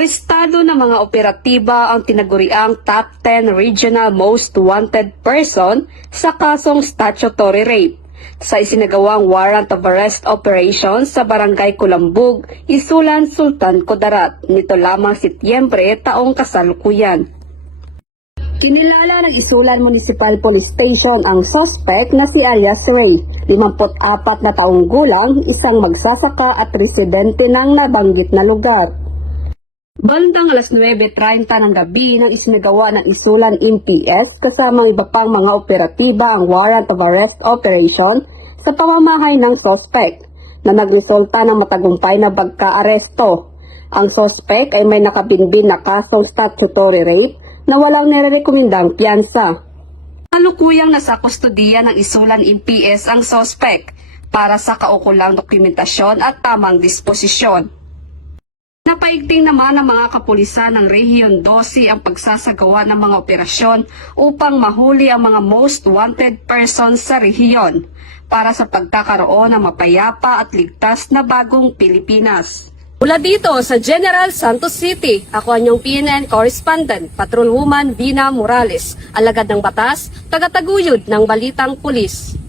Arestado ng mga operatiba ang tinaguriang Top 10 Regional Most Wanted Person sa kasong statutory rape sa isinagawang warrant of arrest operation sa Barangay Kulambug, Isulan, Sultan Kudarat nito lamang Setyembre taong kasalukuyan. Kinilala ng Isulan Municipal Police Station ang suspect na si Alias Ray, 54 na taong gulang, isang magsasaka at residente ng nabanggit na lugar. Bandang alas 9:30 ng gabi nang isinagawa ng Isulan MPS kasama iba pang mga operatiba ang warrant of arrest operation sa pamamahay ng suspect na nagresulta ng matagumpay na pagka-aresto. Ang suspect ay may nakabinbin na kasong statutory rape na walang nirerekomendang piyansa. Kalukuyang nasa kustodiya ng Isulan MPS ang suspect para sa kaukulang dokumentasyon at tamang disposisyon. Napaigting naman ng mga kapulisan ng Rehiyon 12 ang pagsasagawa ng mga operasyon upang mahuli ang mga most wanted persons sa rehiyon para sa pagkakaroon ng mapayapa at ligtas na bagong Pilipinas. Mula dito sa General Santos City, ako ang inyong PNN correspondent, Patrolwoman Vina Morales, alagad ng batas, tagataguyod ng Balitang Pulis.